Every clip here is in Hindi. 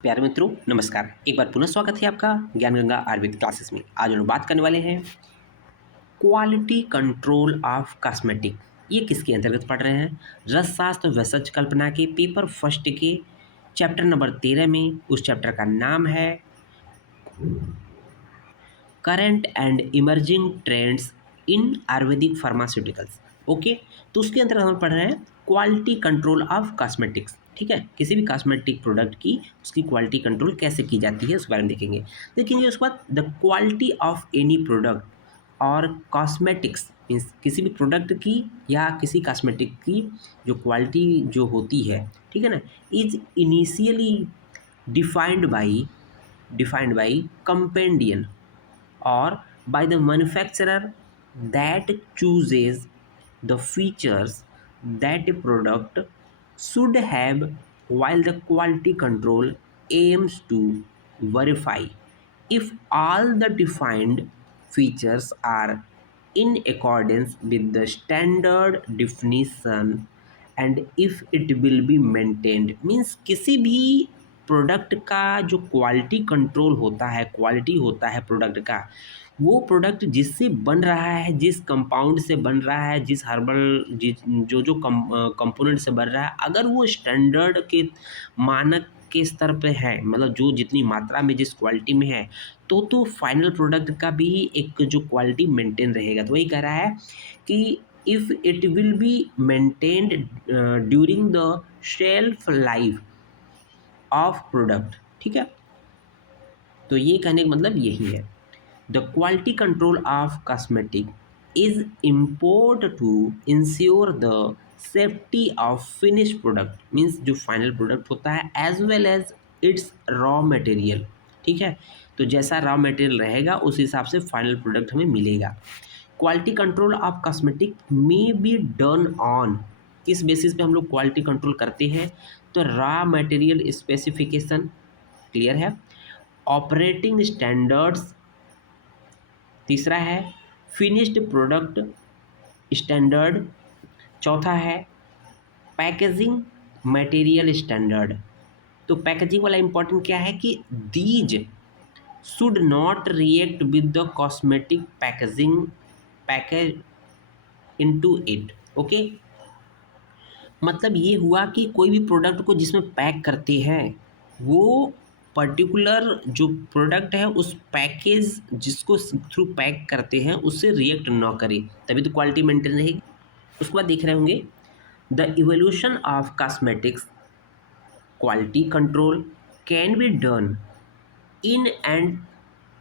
प्यारे मित्रों, नमस्कार। एक बार पुनः स्वागत है आपका ज्ञान गंगा आयुर्वेद क्लासेस में। आज हम लोग बात करने वाले हैं क्वालिटी कंट्रोल ऑफ कॉस्मेटिक। ये किसके अंतर्गत पढ़ रहे हैं? रसशास्त्र वैसज कल्पना के पेपर फर्स्ट के चैप्टर नंबर 13 में। उस चैप्टर का नाम है current and emerging trends in Ayurvedic pharmaceuticals. Okay, तो उसके अंतर्गत हम पढ़ रहे हैं क्वालिटी कंट्रोल ऑफ कॉस्मेटिक्स। ठीक है, किसी भी कॉस्मेटिक प्रोडक्ट की उसकी क्वालिटी कंट्रोल कैसे की जाती है उसके बारे में देखेंगे उसके बाद the quality of any product और कॉस्मेटिक्स मीन्स किसी भी प्रोडक्ट की या किसी कॉस्मेटिक की जो क्वालिटी जो होती है, ठीक है ना, is initially defined by compendium or by the manufacturer that chooses the features that a product should have, while the quality control aims to verify if all the defined features are in accordance with the standard definition and if it will be maintained। Means किसी भी प्रोडक्ट का जो क्वालिटी कंट्रोल होता है, क्वालिटी होता है प्रोडक्ट का, वो प्रोडक्ट जिससे बन रहा है, जिस कंपाउंड से बन रहा है, जिस हर्बल जिस जो जो कंपोनेंट से बन रहा है, अगर वो स्टैंडर्ड के मानक के स्तर पे है, मतलब जो जितनी मात्रा में जिस क्वालिटी में है, तो फाइनल प्रोडक्ट का भी एक जो क्वालिटी मेंटेन रहेगा। तो वही कह रहा है कि if it will be maintained during the shelf life of product. ठीक है, तो ये कहने का मतलब यही है। The quality control of cosmetic is import to ensure the safety of finish product. Means जो फाइनल प्रोडक्ट होता है as well as its raw material. ठीक है, तो जैसा रॉ मटेरियल रहेगा उस हिसाब से फाइनल प्रोडक्ट हमें मिलेगा। Quality control of cosmetic may be done on, किस बेसिस पे हम लोग क्वालिटी कंट्रोल करते हैं? तो रॉ मटेरियल स्पेसिफिकेशन क्लियर है, ऑपरेटिंग स्टैंडर्ड्स तीसरा है, फिनिश्ड प्रोडक्ट स्टैंडर्ड चौथा है, पैकेजिंग मटेरियल स्टैंडर्ड। तो पैकेजिंग वाला इंपॉर्टेंट क्या है कि these should not react with the cosmetic package into it. Okay, मतलब ये हुआ कि कोई भी प्रोडक्ट को जिसमें पैक करते हैं वो पर्टिकुलर जो प्रोडक्ट है उस पैकेज जिसको थ्रू पैक करते हैं उससे रिएक्ट ना करे, तभी तो क्वालिटी मेंटेन रहेगी। उसके बाद देख रहे होंगे the evolution of cosmetics quality control can be done in an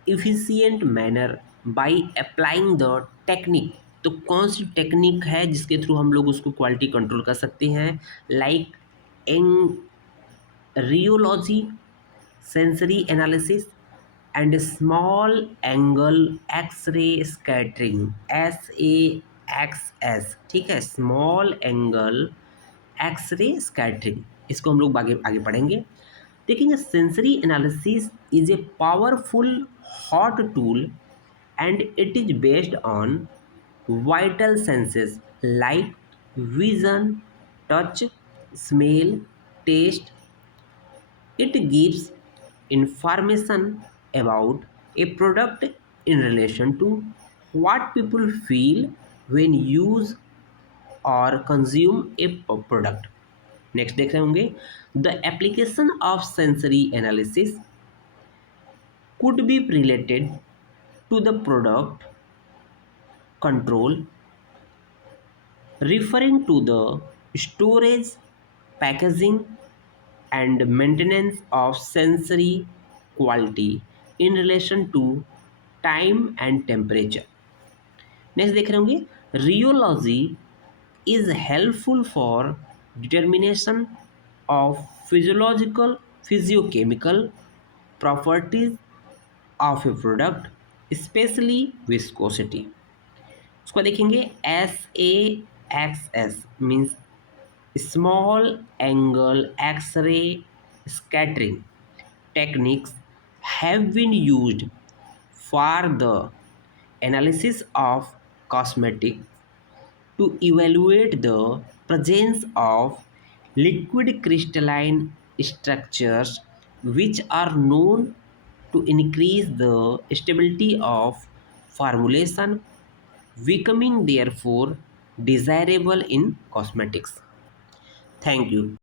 efficient manner by applying the technique। तो कौन सी टेक्निक है जिसके थ्रू हम लोग उसको क्वालिटी कंट्रोल कर सकते हैं? Like rheology, sensory analysis and small angle X ray scattering, SAXS। ठीक है, स्मॉल एंगल एक्सरे स्कैटरिंग, इसको हम लोग आगे आगे पढ़ेंगे। देखेंगे sensory analysis is a powerful hot tool and it is based on vital senses like vision, touch, smell, taste. It gives information about a product in relation to what people feel when use or consume a product। Next देख रहे होंगे the application of sensory analysis could be related to the product control referring to the storage, packaging and maintenance of sensory quality in relation to time and temperature। Next देख रहे होंगे rheology is helpful for determination of physiochemical properties of a product, especially viscosity। उसको देखेंगे SAXS means small angle X ray scattering techniques have been used for the analysis of cosmetic to evaluate the presence of liquid crystalline structures which are known to increase the stability of formulation, becoming therefore desirable in cosmetics. Thank you.